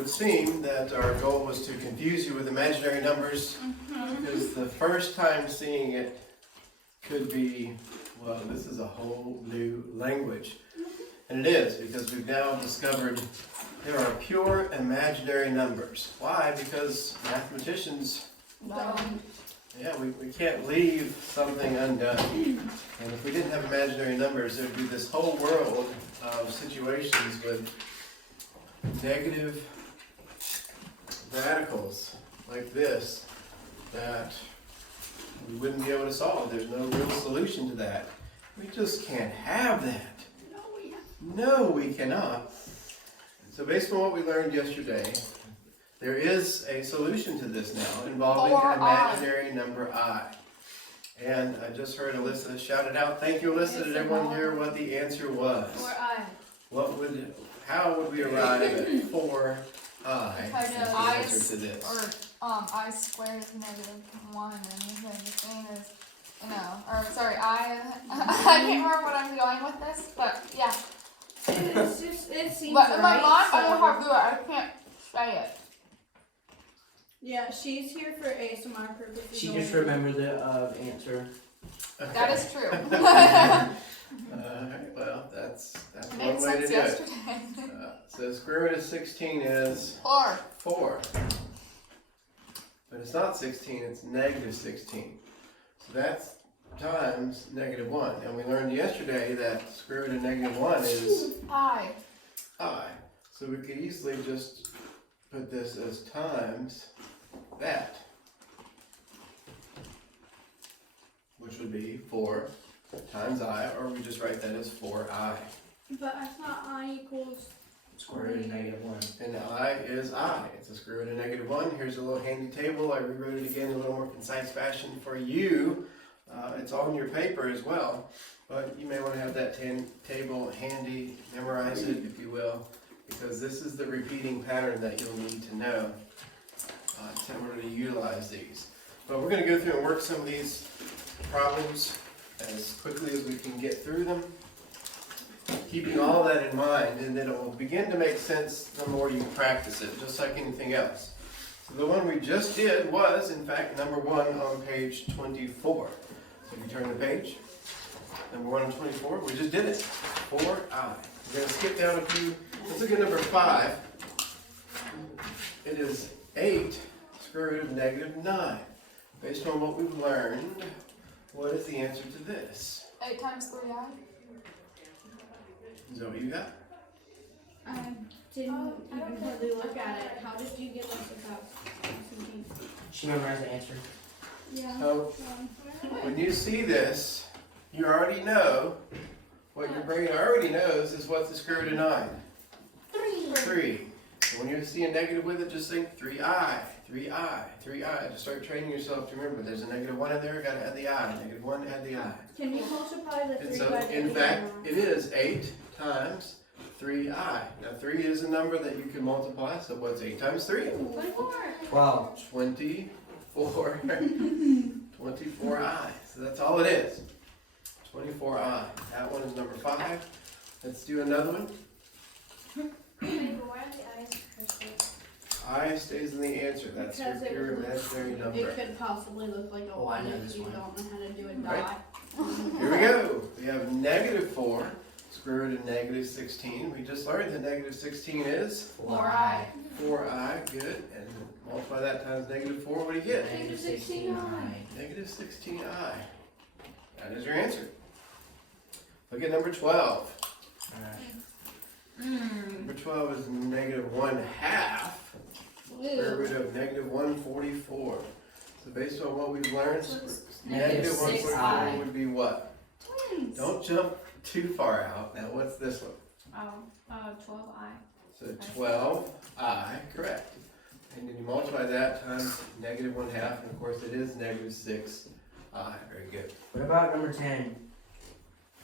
would seem that our goal was to confuse you with imaginary numbers, because the first time seeing it could be, well, this is a whole new language. And it is, because we've now discovered there are pure imaginary numbers. Why? Because mathematicians, yeah, we can't leave something undone. And if we didn't have imaginary numbers, there would be this whole world of situations with negative radicals like this that we wouldn't be able to solve. There's no real solution to that. We just can't have that. No, we cannot. So based on what we learned yesterday, there is a solution to this now involving an imaginary number I. And I just heard Alyssa shout it out. Thank you, Alyssa. Did everyone hear what the answer was? 4i. How would we arrive at 4i as the answer to this? Or I squared is -1, and the thing is, or sorry, I can't remember what I'm going with this, but yeah. It seems But in my right, mind, I so- know how to do it. I can't say it. Yeah, she's here for ASMR purposes. She just remembered the answer. That is true. Alright, well, that's It one made way to sense do it. yesterday. So square root of 16 is 4. But it's not 16, it's -16. So that's times -1. And we learned yesterday that square root of -1 is I. So we could easily just put this as times that, which would be 4 times I, or we just write that as 4i. But I thought I equals Square root of -1. And I is I. It's a square root of -1. Here's a little handy table. I rewrote it again in a little more concise fashion for you. It's on your paper as well, but you may want to have that table handy, memorize it if you will, because this is the repeating pattern that you'll need to know in order to utilize these. But we're going to go through and work some of these problems as quickly as we can get through them, keeping all that in mind, and then it will begin to make sense the more you practice it, just like anything else. So the one we just did was, in fact, number 1 on page 24. So if you turn the page, number 1 on 24, we just did it. 4i. We're going to skip down a few. Let's look at number 5. It is 8 square root of -9. Based on what we've learned, what is the answer to this? 8 times 3i. Is that what you got? I didn't even hardly look at it. How did you get us without something? She memorized the answer. Yeah. So when you see this, you already know, what your brain already knows is what's the square root of 9? 3. So when you see a negative with it, just think 3i, 3i, 3i. Just start training yourself to remember there's a -1 in there, gotta add the I. -1, add the I. Can you multiply the 3 And so, by the in fact, it is 8 times 3i. Now 3 is a number that you can multiply, so what's 8 times 3? 24. 12. 24. 24i. So that's all it is. 24i. That one is number 5. Let's do another one. I stays in the answer. That's your Because pure imaginary It number. could possibly look like a Oh, I 1 know if this you one. don't know how to do a Right. dot. Here we go. We have -4 square root of -16. We just learned that -16 is 4i. 4i. Good. And multiply that times -4. What do you get? -16i. -16i. That is your answer. Look at number 12. Number 12 is -1/2 square root of -144. So based on what we've learned, -144 would be what? Twins. Don't jump too far out. Now what's this one? 12i. So 12i, correct. And then you multiply that times -1/2, and of course it is -6i. Very good. What about number 10?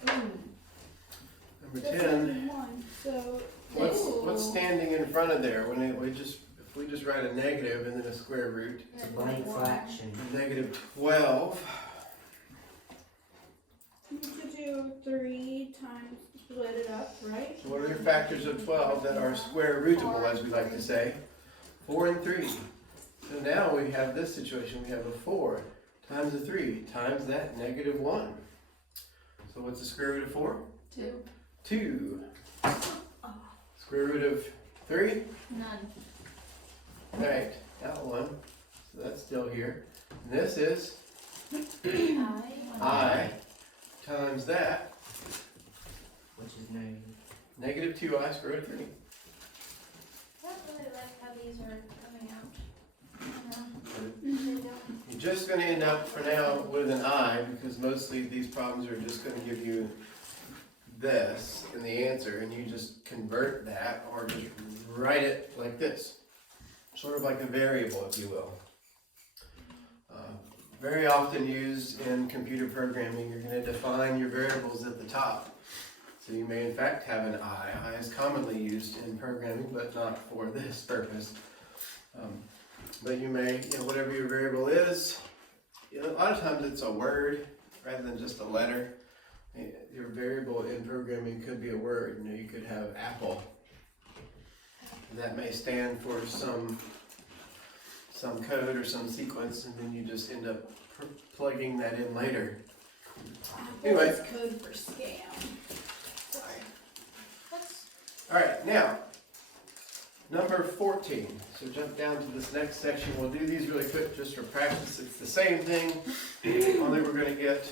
Number 10. 1. So What's standing in front of there? When if we just write a negative and then a square root, It's a blank fraction. -12. you could do 3 times split it up, right? So what are your factors of 12 that are square rootable, as we like to say? 4 and 3. So now we have this situation. We have a 4 times a 3 times that -1. So what's the square root of 4? 2. 2. Square root of 3? None. Right, that one. So that's still here. And this is I times that, Which is negative. -2i square root of 3. I don't really like how these are coming out. You're just going to end up for now with an I, because mostly these problems are just going to give you this in the answer, and you just convert that or just write it like this, sort of like a variable, if you will. Very often used in computer programming, you're going to define your variables at the top. So you may in fact have an I. I is commonly used in programming, but not for this purpose. But you may, whatever your variable is, a lot of times it's a word rather than just a letter. Your variable in programming could be a word. You could have apple. That may stand for some code or some sequence, and then you just end up plugging that in later. Anyway. It's code for scam. Sorry. Alright, now, number 14. So jump down to this next section. We'll do these really quick just for practice. It's the same thing, only we're going to get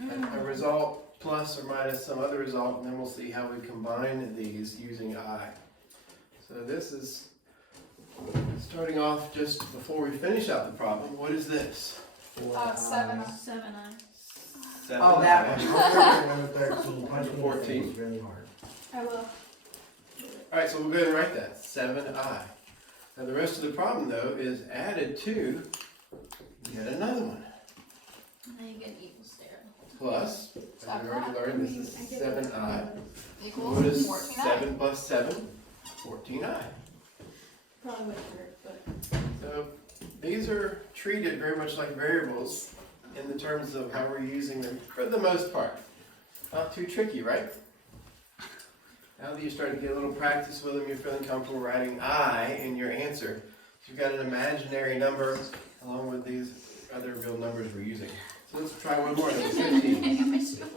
a result plus or minus some other result, and then we'll see how we combine these using I. So this is starting off just before we finish out the problem. What is this? 7. 7 I. 7 Oh, that I. one. Number 13. Number 14. Is really hard. I will. Alright, so we'll go ahead and write that. 7i. Now the rest of the problem, though, is added to yet another one. And then you get an equal stare. Plus, as we already learned, this is 7i. Equals What is 14i. 7 plus 7? 14i. Probably would hurt, but. So these are treated very much like variables in the terms of how we're using them for the most part. Not too tricky, right? Now that you start to get a little practice with them, you're feeling comfortable writing I in your answer. So you've got an imaginary number along with these other real numbers we're using. So let's try one more. Number 15.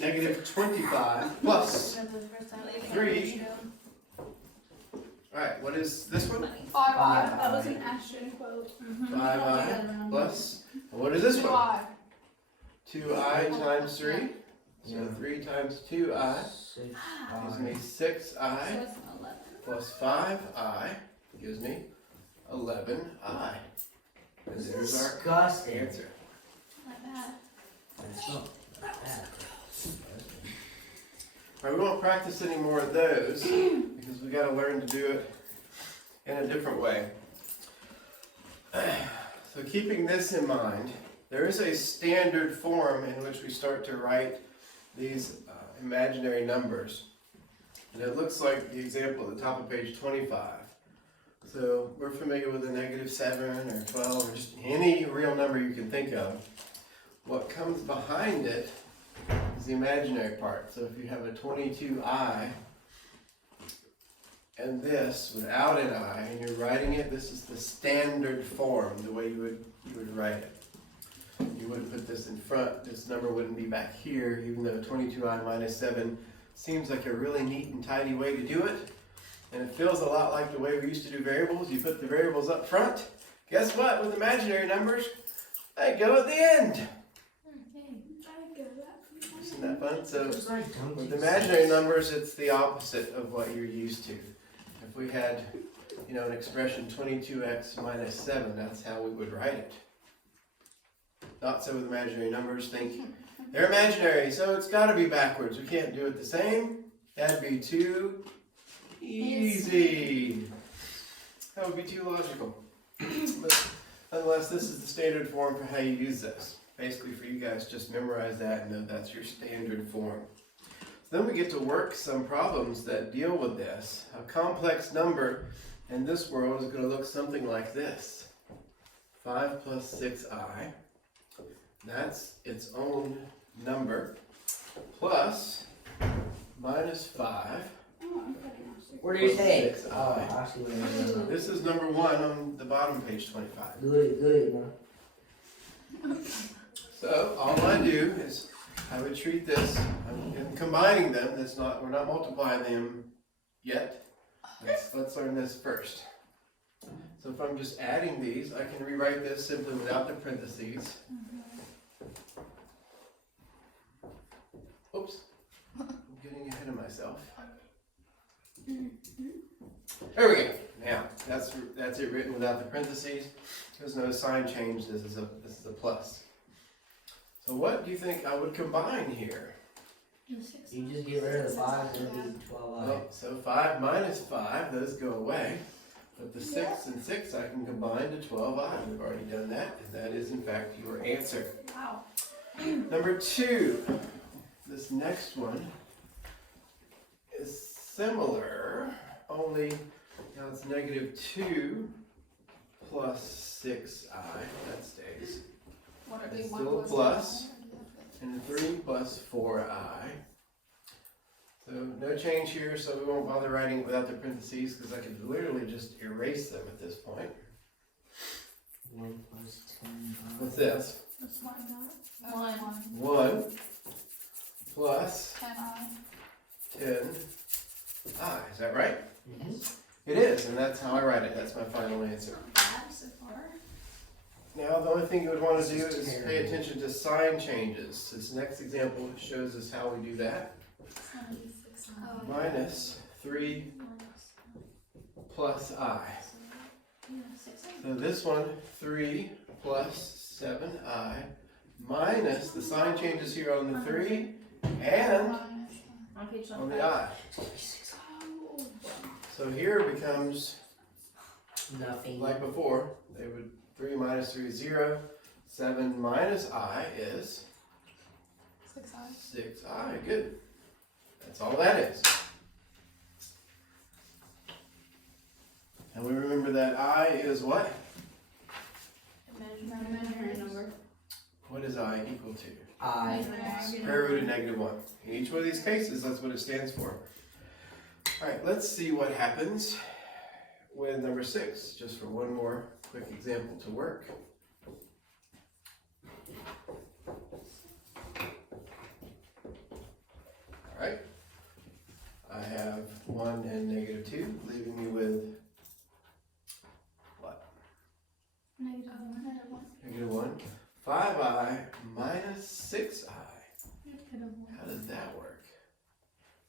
-25 plus. Three. Alright, what is this one? 5i. That was an Ashton quote. 5i plus. What is this one? 2i. 2i times 3. So Yeah. 3 times 2i 6 gives me 6i So it's 11. plus 5i gives me 11i. And there's our Disgusting. answer. Not bad. That's not bad. Alright, we won't practice any more of those because we got to learn to do it in a different way. So keeping this in mind, there is a standard form in which we start to write these imaginary numbers. And it looks like the example at the top of page 25. So we're familiar with a -7 or 12 or just any real number you can think of. What comes behind it is the imaginary part. So if you have a 22i and this without an I and you're writing it, this is the standard form, the way you would write it. You wouldn't put this in front, this number wouldn't be back here, even though 22i minus 7 seems like a really neat and tidy way to do it. And it feels a lot like the way we used to do variables. You put the variables up front. Guess what? With imaginary numbers, they go at the end. Isn't that fun? So with imaginary numbers, it's the opposite of what you're used to. If we had, an expression 22x minus 7, that's how we would write it. Not so with imaginary numbers. Think they're imaginary, so it's got to be backwards. We can't do it the same. That'd be too easy. That would be too logical. But nonetheless, this is the standard form for how you use this. Basically, for you guys, just memorize that and know that's your standard form. So then we get to work some problems that deal with this. A complex number in this world is going to look something like this. 5 plus 6i. That's its own number. plus minus 5. Oh, I'm cutting off 6. Where do you say? 6i. Oh, I see what it is. This is number 1 on the bottom of page 25. Good, man. So all I do is I would treat this, I'm combining them, we're not multiplying them yet. Let's learn this first. So if I'm just adding these, I can rewrite this simply without the parentheses. Oops, I'm getting ahead of myself. There we go. Now that's it written without the parentheses. There's no sign change. This is a plus. So what do you think I would combine here? You just get rid of the 5 and it'll be 12i. Well, so 5 minus 5, those go away. But the 6 and 6 I can combine to 12i. We've already done that, and that is in fact your answer. Wow. Number 2, this next one is similar, only now it's negative 2 plus 6i, that stays. What are It's they? still a plus. And 3 plus 4i. So no change here, so we won't bother writing it without the parentheses because I could literally just erase them at this point. 1 plus 10i. What's this? That's what I got. 1. 1 plus 10i. 10i. Is that right? Mm-hmm. It is, and that's how I write it. That's my final answer. Bad so far. Now the only thing you would want to do is pay attention to sign changes. This next example shows us how we do that. Minus 3 plus I. So this one, 3 plus 7i minus the sign changes here on the 3 and on the I. So here it becomes Nothing. like before. They would 3 minus 3 is 0. 7 minus I is 6i. 6i. Good. That's all that is. And we remember that I is what? Imaginary number. What is I equal to? I. Square root of negative 1. In each one of these cases, that's what it stands for. Alright, let's see what happens with number 6, just for one more quick example to work. Alright, I have 1 and negative 2, leaving me with what? Negative 1. 5i minus 6i. How does that work?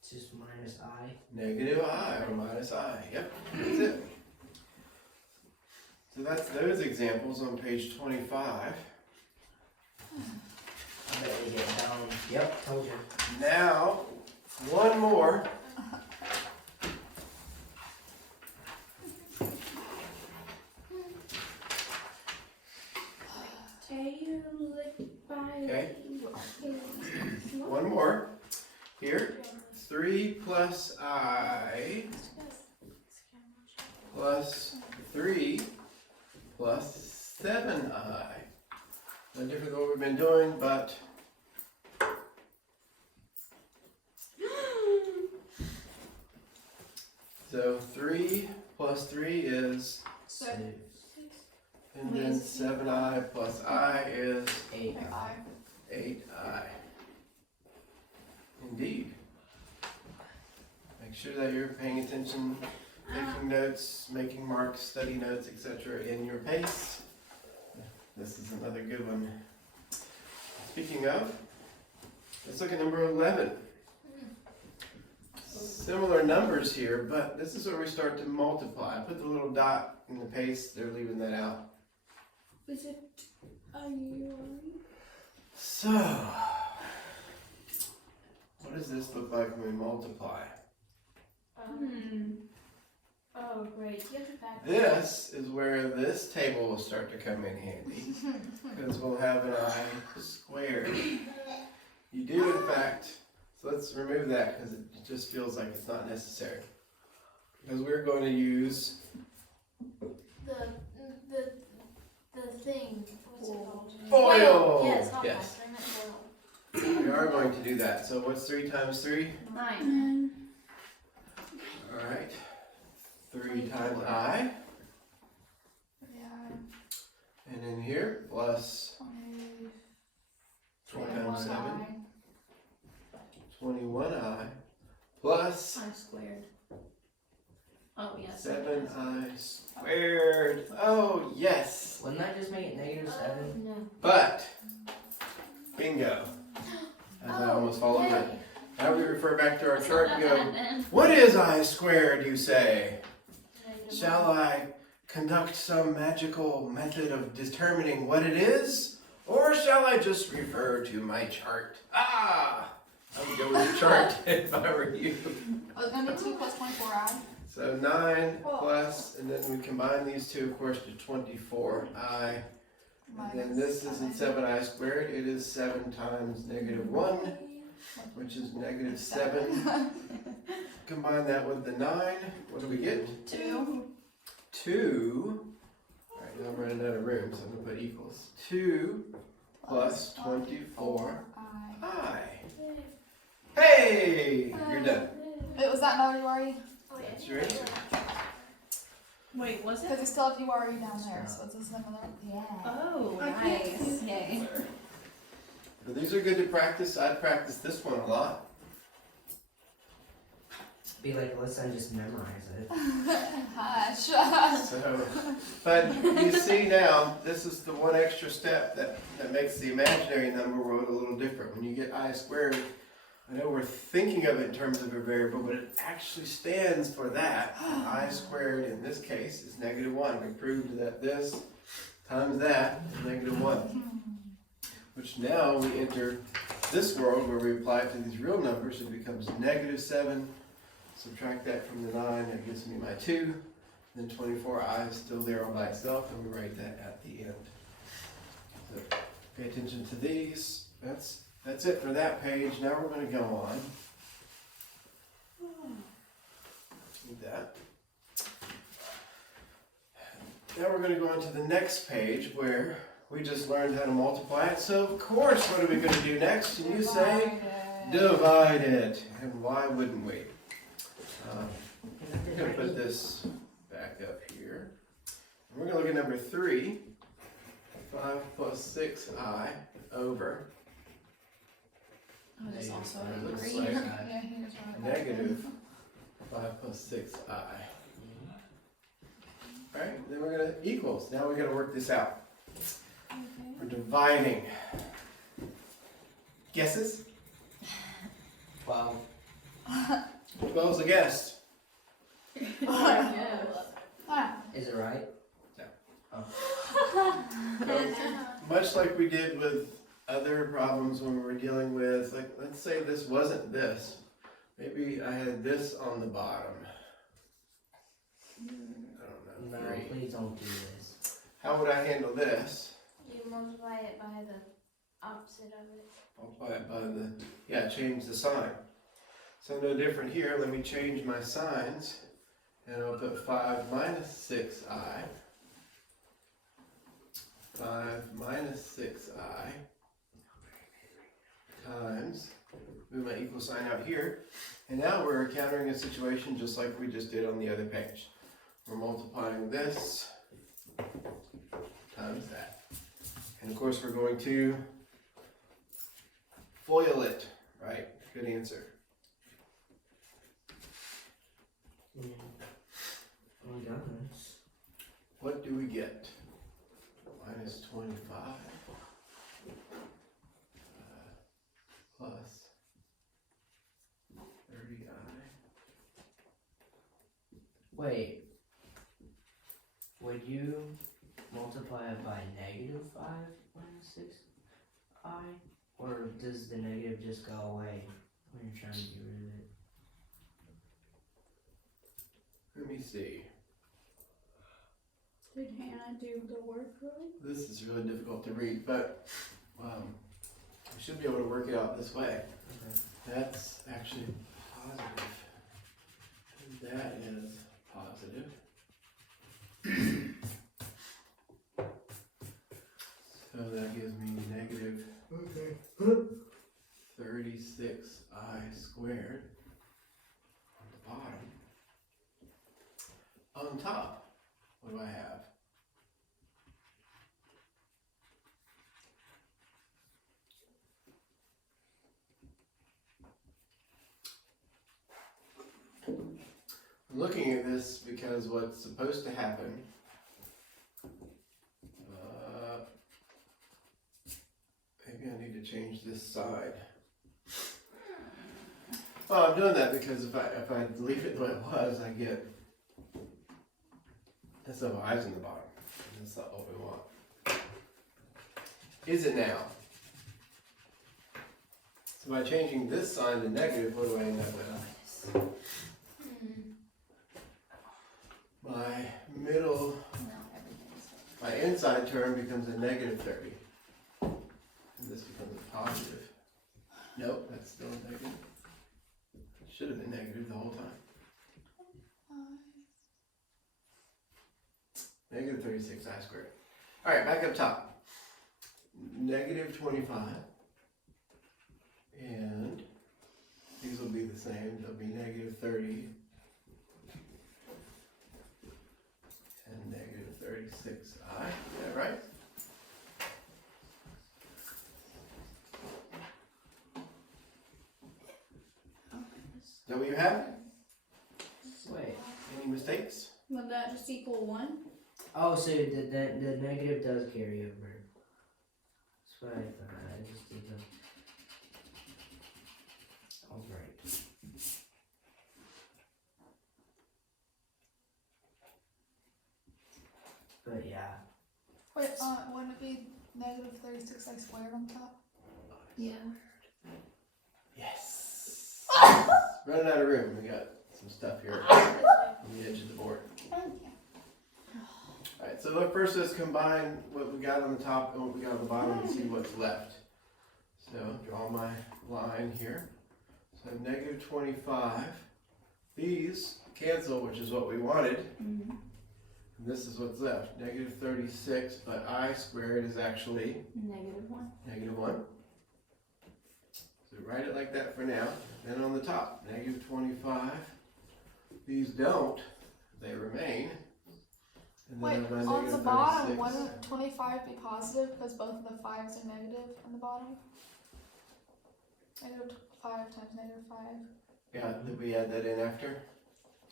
It's just minus I. Negative I or minus I. Yep, that's it. So that's those examples on page 25. I bet we get down. Yep, told you. Now, one more. Okay. One more. Here. 3 plus I plus 3 plus 7i. No different than what we've been doing, but so 3 plus 3 is 6. and then 7i plus I is 8. 8i. Indeed. Make sure that you're paying attention, making notes, making marks, study notes, etc. in your pace. This is another good one. Speaking of, let's look at number 11. Similar numbers here, but this is where we start to multiply. I put the little dot in the pace, they're leaving that out. Is it a U? So, what does this look like when we multiply? Oh, great. You have to back. This is where this table will start to come in handy, because we'll have an I squared. You do, in fact, so let's remove that because it just feels like it's not necessary. Because we're going to use The thing. What's it called? FOIL! Yes, not Yes. FOIL. We are going to do that. So what's 3 times 3? 9. Alright. 3 times I. Yeah. And in here, plus 4 times 7. 21I. Plus I squared. Oh, yes. 7I squared. Oh, yes. Wouldn't that just make it -7? No. But, bingo. As I almost followed yay. it. Now we refer back to our That's chart not and go, that bad then. what is I squared, you say? Negative Shall I conduct some magical method of determining what it is? Or shall I just refer to my chart? I would go with the chart if I were you. Oh, it's gonna be 2 plus 24i. So 9 plus, and then we combine these two, of course, to 24i. And then this isn't 7i squared, it is 7 times -1, which is -7. Combine that with the 9, what do we get? 2. 2. Alright, now I'm running out of room, so I'm going to put equals. 2 plus 24i. Yay. Hey! You're done. Wait, was that another URE? Oh, yeah. That's your answer. Wait, was Because it? we still have URE down there, so it's a similar. Yeah. Oh, I can't nice. Yay. But these are good to practice. I practice this one a lot. Be like, let's just memorize it. Hush. So, but you see now, this is the one extra step that makes the imaginary number world a little different. When you get I squared, I know we're thinking of it in terms of a variable, but it actually stands for that. And I squared in this case is -1. We proved that this times that is -1. Which now we enter this world where we apply it to these real numbers. It becomes -7. Subtract that from the 9, that gives me my 2. Then 24i is still there all by itself, and we write that at the end. So pay attention to these. That's it for that page. Now we're going to go on. Need that. Now we're going to go on to the next page where we just learned how to multiply it. So of course, what are we going to do next? And you say, divide it. And why wouldn't we? I'm going to put this back up here. And we're going to look at number 3. 5 plus 6i over Oh, there's also It an looks agree. like Yeah, here's one. -5 plus 6i. Alright, then we're going to equals. Now we're going to work this out. We're dividing. Guesses? 12. 12's a guess. Is it right? Much like we did with other problems when we were dealing with, like, let's say this wasn't this. Maybe I had this on the bottom. I don't know, No, 3. please don't do this. How would I handle this? You multiply it by the opposite of it. Multiply it by the, yeah, change the sign. So no different here. Let me change my signs. And I'll put 5 minus 6i. 5 minus 6i times, move my equal sign out here. And now we're encountering a situation just like we just did on the other page. We're multiplying this times that. And of course we're going to FOIL it, right? Good answer. Oh my goodness. What do we get? Minus 25 plus 30i. Wait. Would you multiply it by -5 minus 6i? Or does the negative just go away when you're trying to get rid of it? Let me see. Did Hannah do the work right? This is really difficult to read, but we should be able to work it out this way. Okay. That's actually positive. And that is positive. So that gives me negative. Okay. 36i squared on the bottom. On top, what do I have? I'm looking at this because what's supposed to happen, maybe I need to change this side. Well, I'm doing that because if I leave it the way it was, I get this of i's in the bottom. That's not what we want. Is it now? So by changing this sign to negative, what do I end up with? My middle, my inside term becomes a negative 30. And this becomes a positive. Nope, that's still a negative. It should have been negative the whole time. Negative 36i squared. Alright, back up top. Negative 25. And these will be the same. They'll be negative 30. And negative 36i. Is that right? Is that what you have? Wait. Any mistakes? Would that just equal 1? Oh, so the negative does carry over. That's what I thought. I just did the. Alright. But yeah. Wait, wouldn't it be negative 36i squared on top? Yeah. Yes! Running out of room. We got some stuff here on the edge of the board. Alright, so look, first let's combine what we got on the top and what we got on the bottom and see what's left. So, draw my line here. So negative 25. These cancel, which is what we wanted. Mm-hmm. And this is what's left. Negative 36, but I squared is actually Negative 1. negative 1. So write it like that for now. Then on the top, negative 25. These don't, they remain. And then Wait, I've got on negative the bottom, 36. wouldn't 25 be positive because both of the 5s are negative on the bottom? Negative 5 times negative 5 Yeah, did we add that in after?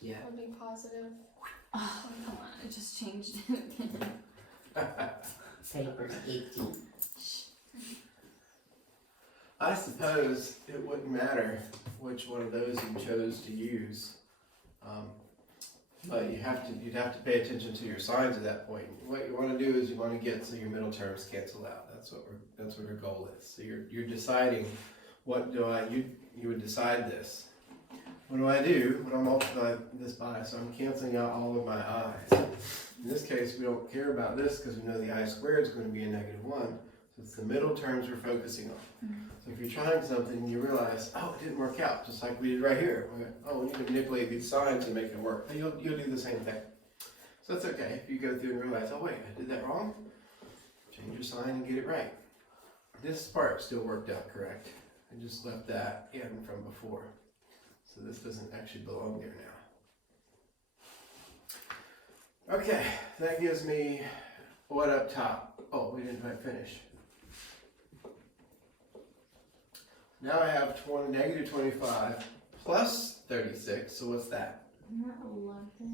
Yeah. would be positive. Oh, come on. I just changed it again. Paper's 18. I suppose it wouldn't matter which one of those you chose to use, but you'd have to pay attention to your signs at that point. What you want to do is you want to get so your middle terms cancel out. That's what our goal is. So you're deciding what do you would decide this. What do I do? What do I multiply this by? So I'm canceling out all of my i's. In this case, we don't care about this because we know the I squared is going to be a negative 1. So it's the middle terms we're focusing on. So if you're trying something and you realize, oh, it didn't work out, just like we did right here. Oh, we need to manipulate these signs to make it work. And you'll do the same thing. So that's okay. If you go through and realize, oh wait, I did that wrong, change your sign and get it right. This part still worked out correct. I just left that in from before. So this doesn't actually belong there now. Okay, that gives me what up top? Oh, we didn't quite finish. Now I have negative 25 plus 36, so what's that?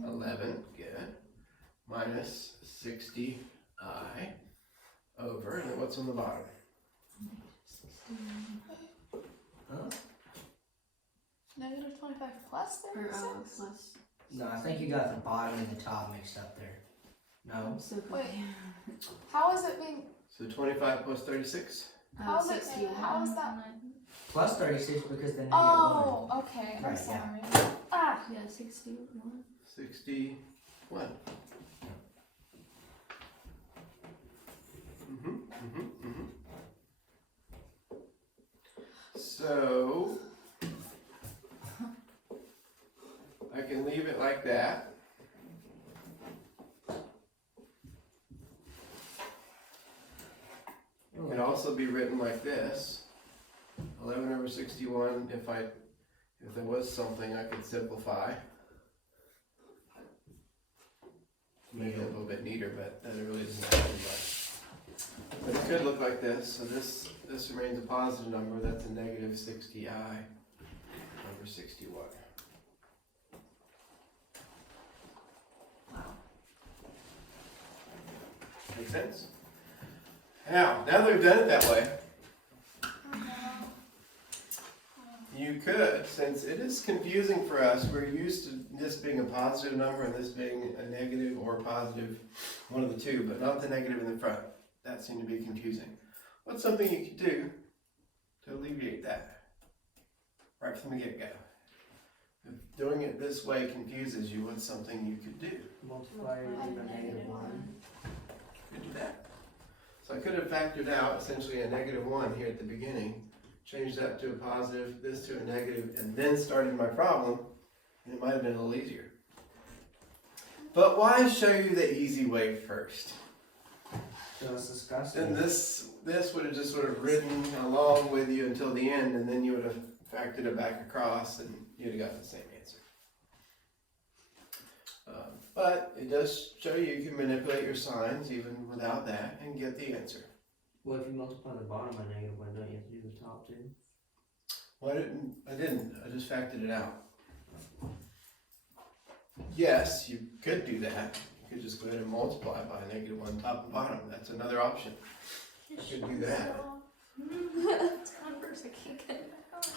11, good. Minus 60i over, and then what's on the bottom? Huh? Negative 25 plus 36? Plus. No, I think you got the bottom and the top mixed up there. No? So Wait. How is it being, So 25 plus 36? how is it, how is that? Plus 36 because the negative 1. Oh, okay, I'm Right, sorry. yeah. Ah, Yeah, 61. 61. So I can leave it like that. It can also be written like this. 11 over 61, if there was something I could simplify. Make it a little bit neater, but that really doesn't happen much. But it could look like this. So this remains a positive number. That's a negative 60i over 61. Make sense? Now that we've done it that way, you could, since it is confusing for us, we're used to this being a positive number and this being a negative or positive, one of the two, but not the negative in the front. That seemed to be confusing. What's something you could do to alleviate that right from the get-go? If doing it this way confuses you, what's something you could do? Multiply everything by negative 1. Could do that. So I could have factored out essentially a negative 1 here at the beginning, changed that to a positive, this to a negative, and then started my problem, and it might have been a little easier. But why show you the easy way first? So it's disgusting. Then this would have just sort of ridden along with you until the end, and then you would have factored it back across, and you'd have gotten the same answer. But it does show you can manipulate your signs even without that and get the answer. Well, if you multiply the bottom by negative 1, don't you have to do the top too? Well, I didn't. I just factored it out. Yes, you could do that. You could just go ahead and multiply by a negative 1 top and bottom. That's another option. You could do that. It's Converse, I can't get it back on.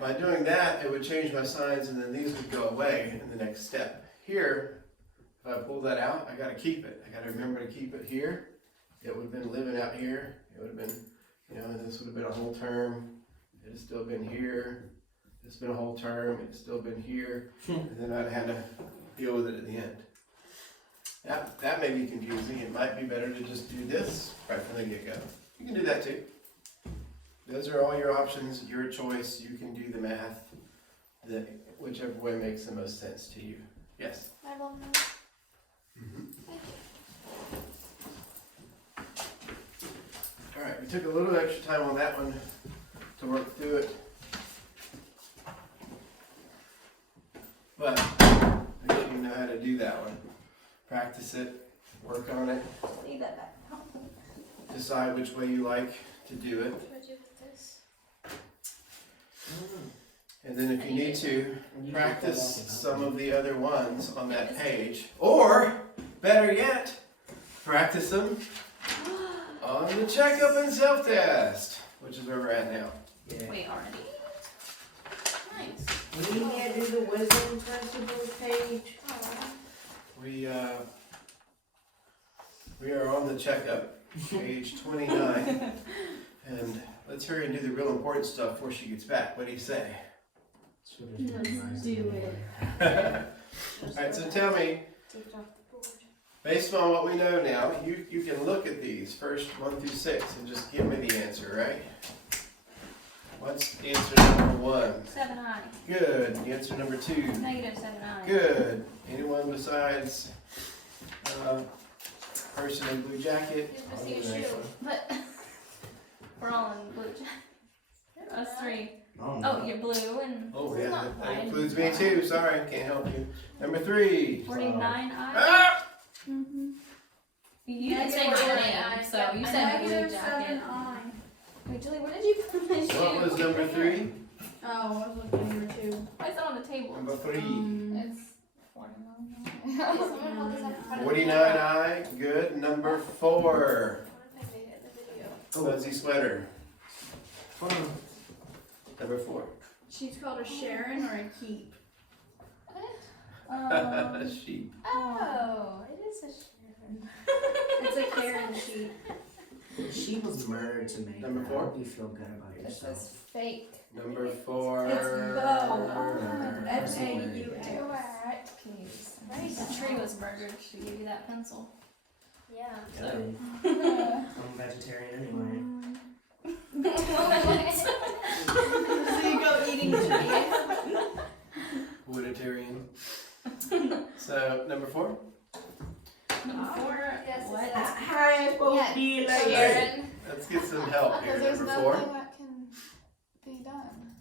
By doing that, it would change my signs and then these would go away in the next step. Here, if I pull that out, I gotta keep it. I gotta remember to keep it here. It would have been living out here. It would have been, and this would have been a whole term. It has still been here. It's been a whole term. It's still been here. And then I'd had to deal with it at the end. That may be confusing. It might be better to just do this right from the get-go. You can do that too. Those are all your options, your choice. You can do the math, whichever way makes the most sense to you. Yes? I love that. All right, we took a little extra time on that one to work through it. But make sure you know how to do that one. Practice it, work on it, Leave that back. decide which way you like to do it. What do you with this? And then if you need to, practice some of the other ones on that page. Or, better yet, practice them on the checkup and self-test, which is where we're at now. Yeah. Wait, already? Nice. We need to do the wisdom principles page. We are on the checkup, page 29. And let's hurry and do the real important stuff before she gets back. What do you say? Let's do it. Alright, so tell me, Take it off the board. based on what we know now, you can look at these first 1 through 6 and just give me the answer, right? What's answer number 1? 7i. Good. Answer number 2? Negative 7i. Good. Anyone besides person in blue jacket? Who's missing a shoe? But we're all in blue jacket. Us 3. Oh, Oh, you're blue and Oh this is yeah, not that mine. includes me too. Sorry, can't help you. Number 3. 49i. Ah! Mm-hmm. You didn't say my Negative name, 49i. so you I said blue Negative jacket. 7i. Wait, Julie, where did you put my shoe? What was number 3? Oh, I was looking here too. Why is it on the table? Number 3. It's 49. Someone hold this up in front of the 49i. Good. Number 4. I wonder if I made it in the video. Fuzzy sweater. Fun. Number 4. She's called a Sharon or a Keep. Sheep. Oh, it is a Sharon. It's a Karen sheep. She was murdered to make Number that. 4? I hope you feel good about This yourself. is fake. Number 4. It's F-A-U-X. The tree was murdered. She gave you that pencil. Yeah. So. I'm vegetarian anyway. So you go eating trees. Wooditarian. So, number 4? Number 4. Yes, What? it's How am I supposed to be like Sharon. Let's get some help here. Because there's Number nothing 4. that can be done.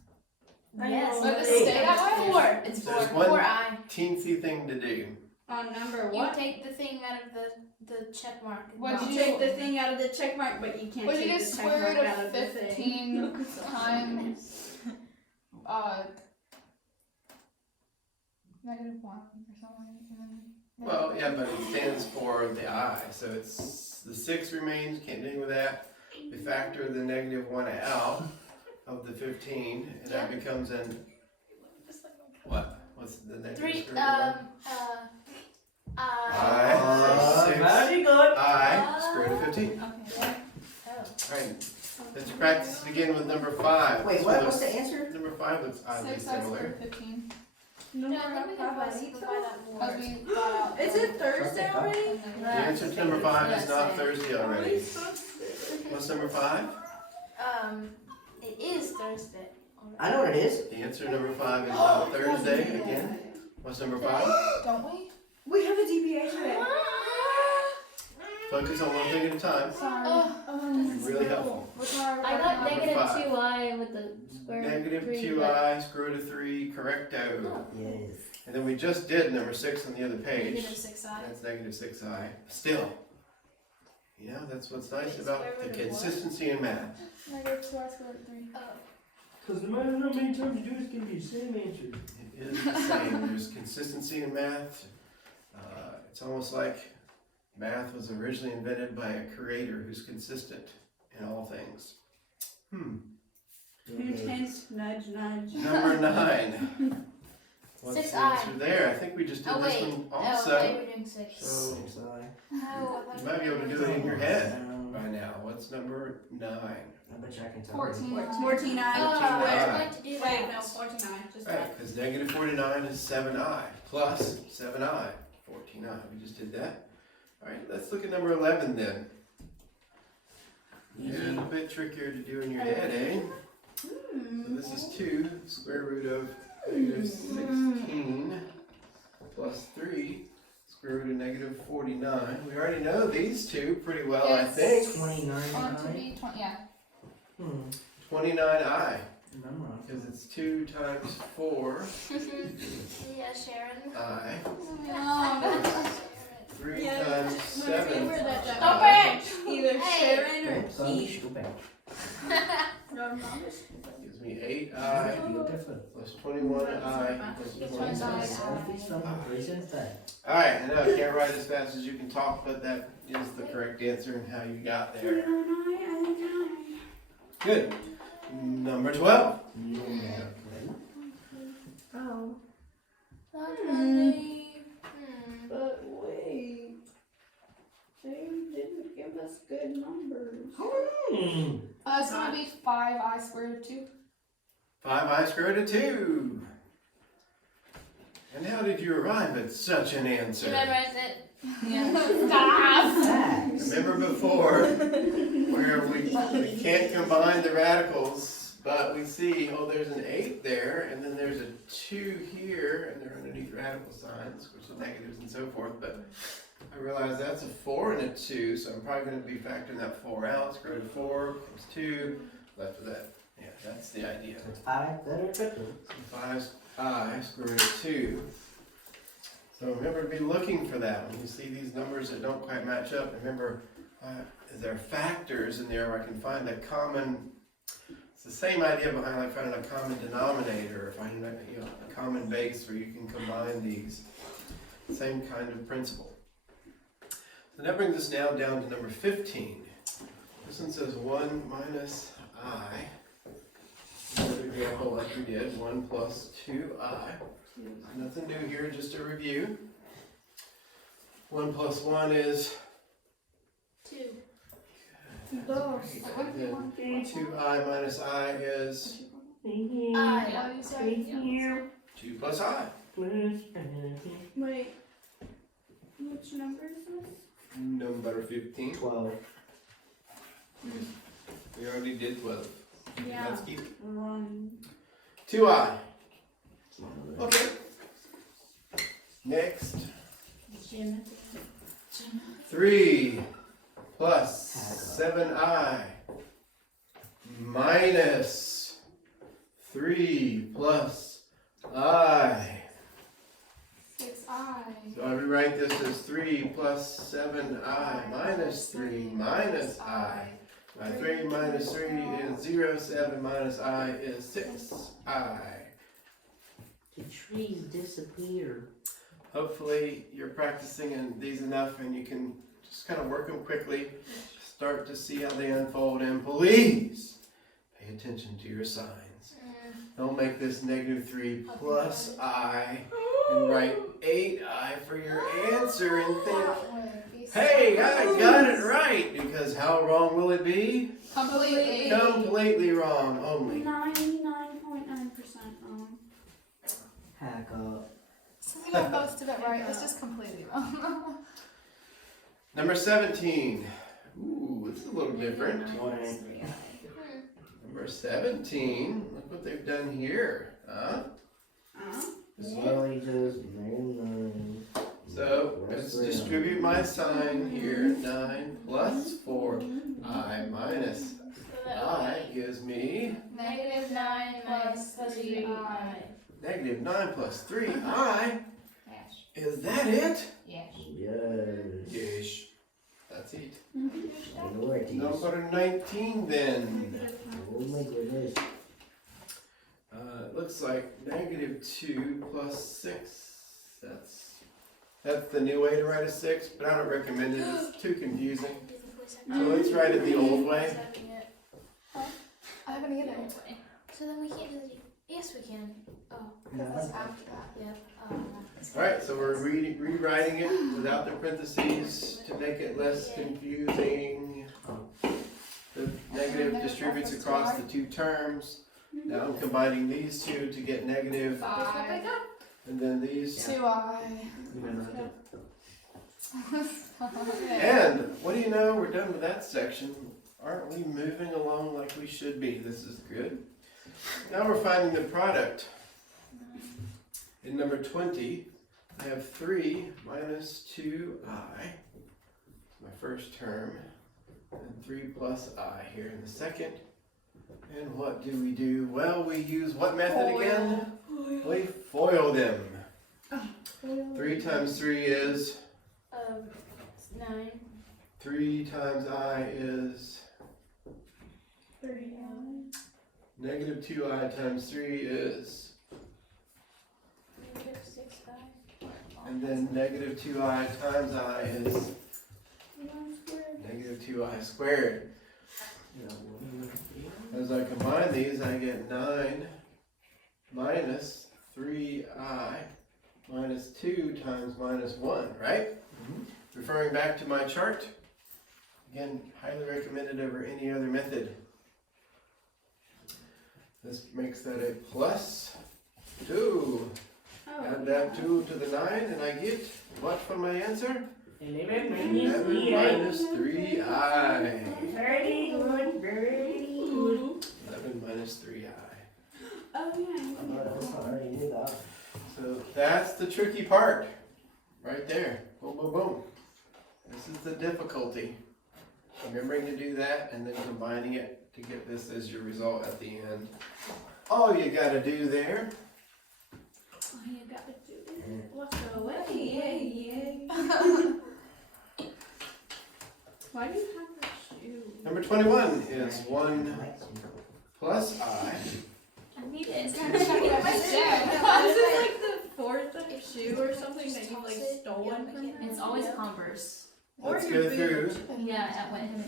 Yes. But does it stay that way? 4. It's There's 4. one- 4I. Teensy thing to do. On number You what? take the thing out of the check mark. What'd You you take the thing out of the check mark, but you can't Would you take just the check square mark root out of of the thing. 15 times negative 1 or something? And then Well, yeah, but it stands for the I, so it's the 6 remains, can't do anything with that. We factor the negative 1 out of the 15, and that becomes an, what? What's the negative 3. square root of 1? I. So 6 Very good. I square root of 15. Okay. Oh. Alright, let's practice again with number 5. Wait, what? What's the answer? Number 5 looks oddly 6 I square similar. root 15. No, Yeah, I think we can probably simplify that more. Because we thought out. Is it Thursday already? The answer to number 5 is not Yes, Thursday already. What's number 5? It is Thursday. I know what it is. The answer to number 5 is not Thursday again. What's number 5? Don't we? We have a DBA today. Focus on one thing at a time. Sorry. It's really helpful. Which one are we I got working on? negative five. 2I with the square root Negative 3, 2i, square root of 3, correcto. Yes. And then we just did number 6 on the other page. Negative 6I. That's negative 6i. Still, you know, that's what's nice about the consistency in math. Negative 2 I square root 3. Because no matter how many times you do it, it's going to be the same answer. It is the same. There's consistency in math. It's almost like math was originally invented by a creator who's consistent in all things. Hint, hint, nudge, nudge. Number 9. What's the 6i. answer there? I think we just did Oh, this wait. one Oh, also. okay, we're doing 6. So Oh, I you might be able to do it in your head by now. What's number 9? I bet you I can tell. 14. 14 Oh, I. I was I. going to do Wait, that. no, 49. Just Right, that. because negative 49 is 7i plus 7i, 14i. We just did that. All right, let's look at number 11 then. A little bit trickier to do in your head, eh? So this is 2 square root of negative 16 plus 3 square root of negative 49. We already know these two pretty well, I Yes. think. 29. Want to be 20, yeah. 29i, I'm wrong. because it's 2 times 4 Yeah, Sharon. I. No. 3 Yeah, times My 7. favorite that Stop that it! either Hey. Sharon or Keith. Stupid. Your mom is Gives me 8i plus 21i equals It's 27. 29i. Alright, I know I can't write as fast as you can talk, but that is the correct answer and how you got there. Good. Number 12. Oh. But wait. They didn't give us good numbers. It's going to be 5i square root of 2. 5i squared root of 2. And how did you arrive at such an You answer? memorized it? Stop! Remember before where we can't combine the radicals, but we see, oh, there's an 8 there, and then there's a 2 here, and they're underneath radical signs, which are negatives and so forth, but I realize that's a 4 and a 2, so I'm probably going to be factoring that 4 out. Square root of 4 plus 2, left with that. Yeah, that's the idea. It's 5 that are tricky. So 5i square root of 2. So remember to be looking for that. When you see these numbers that don't quite match up, remember there are factors in there where I can find a common, it's the same idea behind like finding a common denominator, or finding a common base where you can combine these. Same kind of principle. So that brings us now down to number 15. This one says 1 minus I. Another example like we did, 1 plus 2i. Nothing new here, just a review. 1 plus 1 is 2. 2i minus I is I. What do you say? 2 plus I. Wait. Which number is this? Number 15. 12. We already did 12. Yeah. Let's keep it. 1. 2i. Okay. Next. Jim. 3 plus 7i minus 3 plus I. 6I. So I rewrite this as 3 plus 7I minus 3 minus I. My 3 minus 3 is 0, 7 minus I is 6I. The trees disappear. Hopefully you're practicing these enough and you can just kind of work them quickly, start to see how they unfold, and please pay attention to your signs. Don't make this negative 3 plus I and write 8I for your answer and think, hey, I got it right, because how wrong will it be? Completely. Completely wrong, only. 99.9% wrong. Hack up. Since we got most of it right, it's just completely wrong. Number 17. Ooh, it's a little different. Number 17. Look what they've done here. Huh? Slowly just 9. So let's distribute my sign here. 9 plus 4I minus I gives me Negative 9 plus 3I. negative 9 plus 3I. Yes. Is that it? Yes. Yes. Yes. That's it. Minorities. Number 19 then. Oh my goodness. It looks like negative 2 plus 6. That's the new way to write a 6, but I don't recommend it. It's too confusing. So let's write it the old way. I haven't either. So then we can't do the. Yes, we can. Oh. Because that's after that. Yep. Alright, so we're rewriting it without the parentheses to make it less confusing. The negative distributes across the two terms. Now I'm combining these two to get negative, 5. and then these. 2I. And what do you know? We're done with that section. Aren't we moving along like we should be? This is good. Now we're finding the product. In number 20, I have 3 minus 2I, my first term, and 3 plus I here in the second. And what do? Well, we use what method again? We FOIL them. 3 times 3 is? 9. 3 times I is? 39. Negative 2I times 3 is? Negative 6I. And then negative 2I times I is? Negative 2I squared. As I combine these, I get 9 minus 3I minus 2 times minus 1, right? Referring back to my chart, again, highly recommended over any other method. This makes that a plus 2. Add that 2 to the 9 and I get what for my answer? 11 minus 3I. Very good, very good. 11 minus 3I. Oh yeah. I already knew that. So that's the tricky part. Right there. Boom, boom, boom. This is the difficulty. Remembering to do that and then combining it to get this as your result at the end. All you gotta do there. Oh, you gotta do it. What's the way? Yay. Why do you have that shoe? Number 21 is 1 plus I. I need it. This is like the fourth shoe or something that you've like stolen from him. It's always Converse. Let's go through. Yeah, at what him.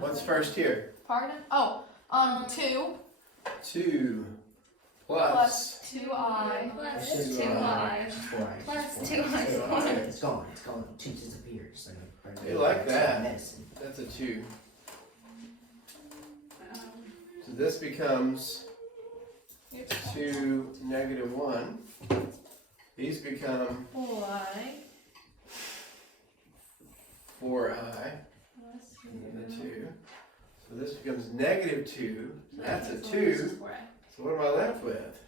What's first here? Pardon? Oh, 2 2 plus plus 2I Plus Plus 2I Plus 2I. It's gone. It's gone. Two disappears. You like that. Medicine. That's a 2. So this becomes 2 negative 1. These become Why? 4I. And the 2. So this becomes negative 2. So that's a 2. So what am I left with?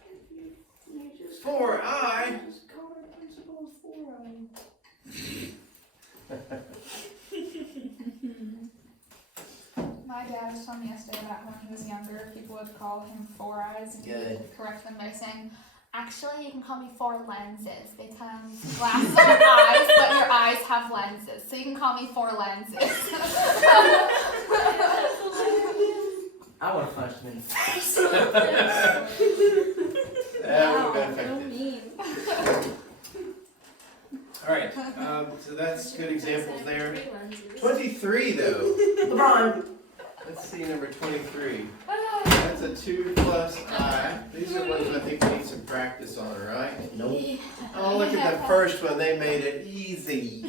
4I. My dad was telling me yesterday that when he was younger, people would call him Four Eyes, and you Good. would correct them by saying, actually, you can call me Four Lenses because glasses are eyes, but your eyes have lenses, so you can call me Four Lenses. I would have punched him in the face. That would Wow, have been so effective. mean. Alright, so that's good examples there. 23 lenses. 23 though. LeBron. Let's see number 23. That's a 2 plus I. These are ones I think we need some practice on, right? Nope. Oh, look at the first one. They made it easy.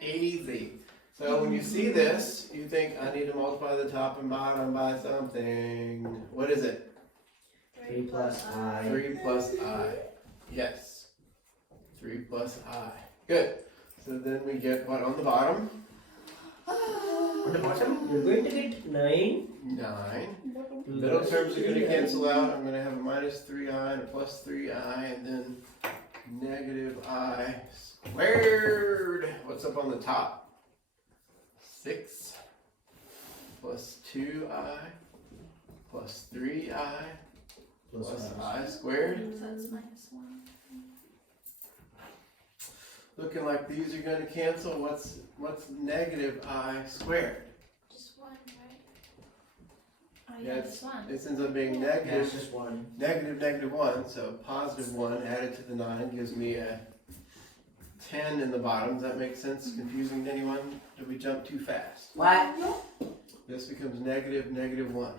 Easy. So when you see this, you think, I need to multiply the top and bottom by something. What is it? 3 plus I. 3 plus I. Yes. 3 plus I. Good. So then we get what on the bottom? On the bottom, you're going to get 9. 9. Middle terms are going to cancel out. I'm going to have a minus 3i and a plus 3i and then negative I squared. What's up on the top? 6 plus 2i plus 3i plus I squared. So that's -1. Looking like these are going to cancel. What's negative I squared? Just one, right? Oh Yeah, yeah, just 1. This ends up being Yeah, it's negative, just 1. negative 1. So positive 1 added to the 9 gives me a 10 in the bottom. Does that make sense? Confusing to anyone? Did we jump too fast? What? This becomes negative 1.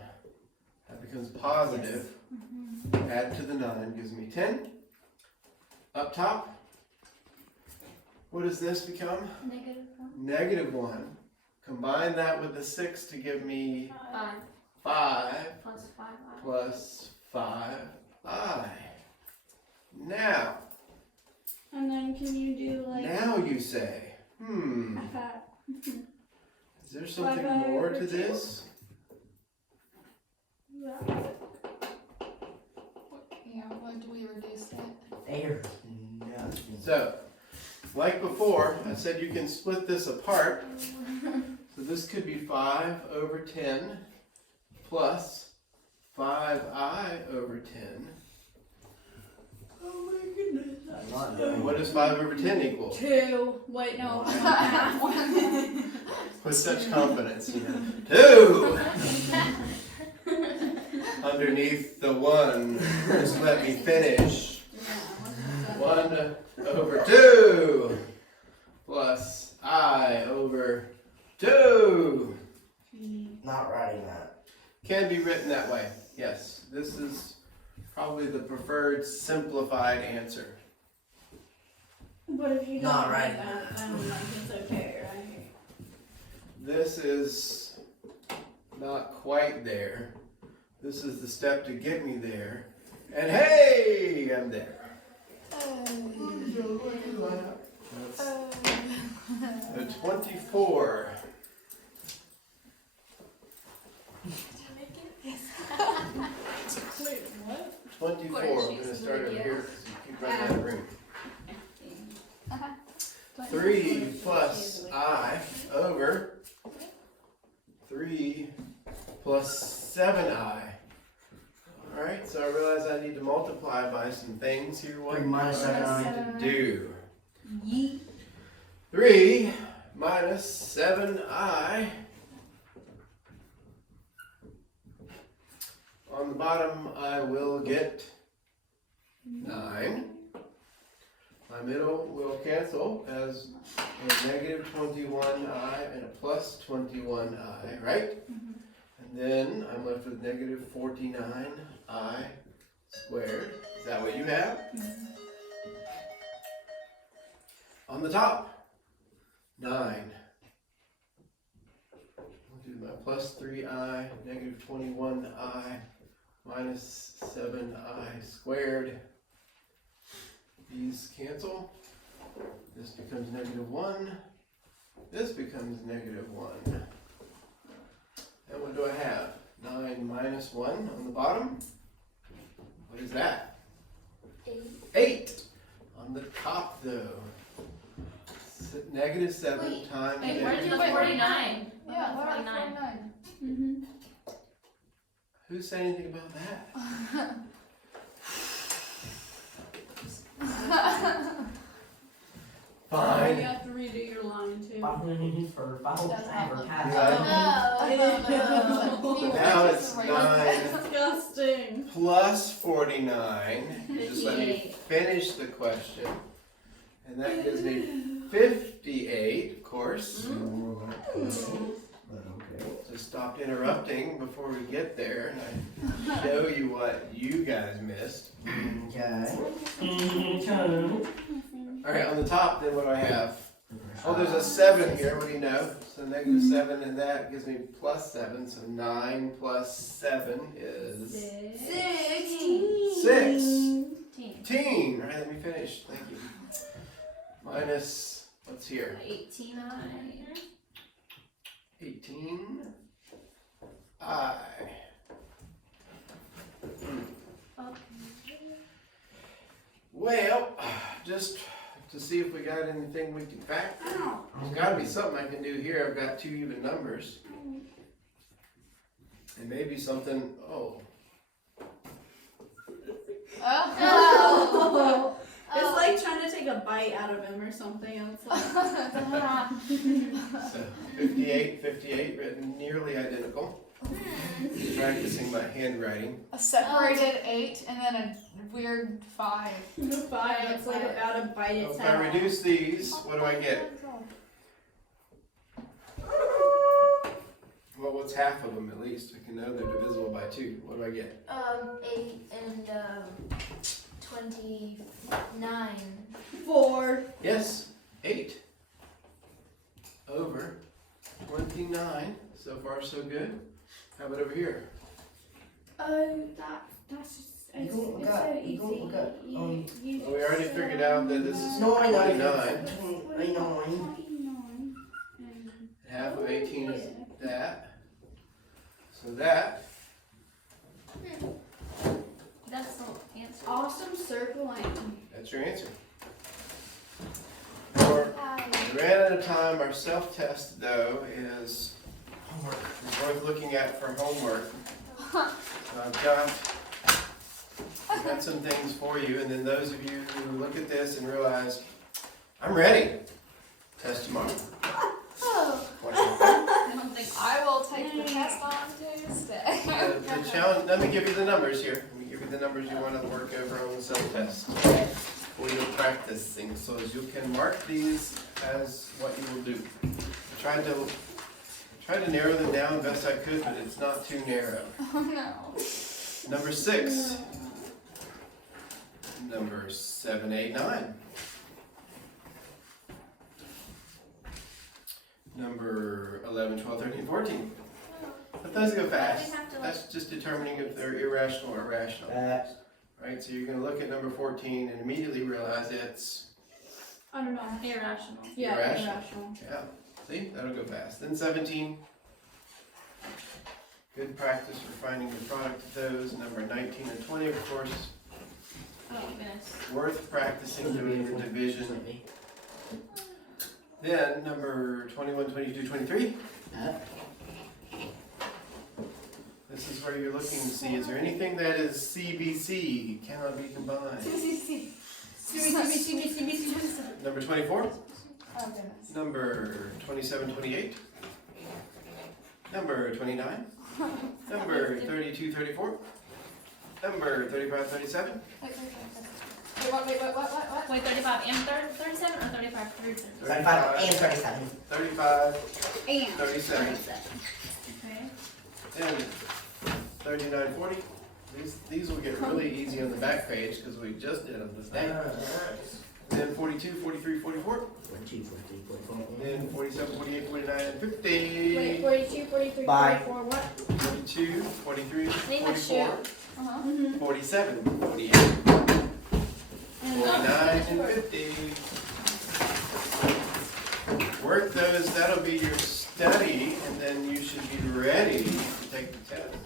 That becomes positive. Add to the 9 gives me 10. Up top, what does this become? -1. Negative 1. Combine that with the 6 to give me 5 5 plus 5i. plus 5i. Now, And then can you do like now you say, is there something 5i more over to 2? this? Yeah, what do we reduce it? There's nothing. So, like before, I said you can split this apart. So this could be 5 over 10 plus 5i over 10. Oh my goodness. I'm not doing What does 5 over 10 equal? 2. Wait, no. With such confidence, you know. 2! Underneath the 1. Just let me finish. 1 over 2 plus I over 2. Not writing that. Can be written that way. Yes, this is probably the preferred simplified answer. But if you don't Not write right. that, then like it's okay, right? This is not quite there. This is the step to get me there. And hey, I'm there. That's a 24. Wait, what? 24. I'm going to start over here because you keep running out of room. 3 plus I over 3 plus 7i. Alright, so I realize I need to multiply by some things here. What 3 minus do I 7i. need to do? Yeet. 3 minus 7i. On the bottom, I will get 9. My middle will cancel as a negative 21i and a plus 21i, right? And then I'm left with negative 49i squared. Is that what you have? On the top, 9. We'll do my plus 3i, negative 21i, minus 7i squared. These cancel. This becomes negative 1. This becomes negative 1. And what do I have? 9 minus 1 on the bottom. What is that? 8. On the top, though. Negative 7 Wait, times Wait, where did negative you put 49? Yeah, what are 49? 49? Mm-hmm. Who said anything about that? You Fine. have to redo your line too. For vowel That's not what- So now it's 9 Disgusting. plus 49. Just let me finish the question. And that gives me 58, of course. Just stopped interrupting before we get there, and I show you what you guys missed. Okay. All right, on the top, then what do I have? Oh, there's a 7 here. What do you know? So negative 7, and that gives me plus 7. So 9 plus 7 is 16. All right, let me finish. Thank you. Minus, what's here? 18. 18. I. Well, just to see if we got anything we can factor. There's got to be something I can do here. I've got 2 even numbers. And maybe something, oh. Oh. It's like trying to take a bite out of him or something. And it's like, So 58, written nearly identical. Practicing my handwriting. A separated 8 and then a weird 5. bite. It's like about to bite So its if head I off. reduce these, what do I get? Well, what's half of them at least? I can know they're divisible by 2. What do I get? 8 and 29. 4. Yes, 8 over 29. So far, so good. How about over here? That's just. You don't look up. You don't look up. Well, we already figured out that this is No, I know. 29. I know. 29. Half of 18 is that. So that, That's the answer. Awesome circle line. that's your answer. For we ran out of time. Our self-test, though, is worth looking at for homework. So I've got some things for you, and then those of you who look at this and realize, I'm ready. Test tomorrow. I don't think I will take the test on Tuesday. The challenge, let me give you the numbers here. Let me give you the numbers you want to work over on the self-test. For your practicing, so as you can mark these as what you will do. I tried to narrow them down best I could, but it's not too narrow. Oh no. Number 6. Number 7, 8, 9. Number 11, 12, 13, 14. But those go fast. That's just determining if they're irrational or rational. Right, so you're going to look at number 14 and immediately realize it's, I don't know. Irrational. Yeah, Irrational. irrational. yeah, see, that'll go fast. Then 17, good practice for finding the product of those. Number 19 and 20, of course, Oh goodness. worth practicing doing the division. Then number 21, 22, 23. This is where you're looking to see, is there anything that is CBC, cannot be combined? Number 24, Oh goodness. number 27, 28, number 29, number 32, 34, number 35, 37, What? Wait, 35 and 37 or 35 through 37? 35 and 37. 35, And 37, Okay. and 39, 40. These will get really easy on the back page because we just did them this day. Then 42, 43, 44. 42, 43, 44. Then 47, 48, 49, and 50. wait, 42, 43, Bye. 44, what? 42, 43, Need my 44, Uh-huh. 47, 48, And 49, and 50. Work those, that'll be your study, and then you should be ready to take the test.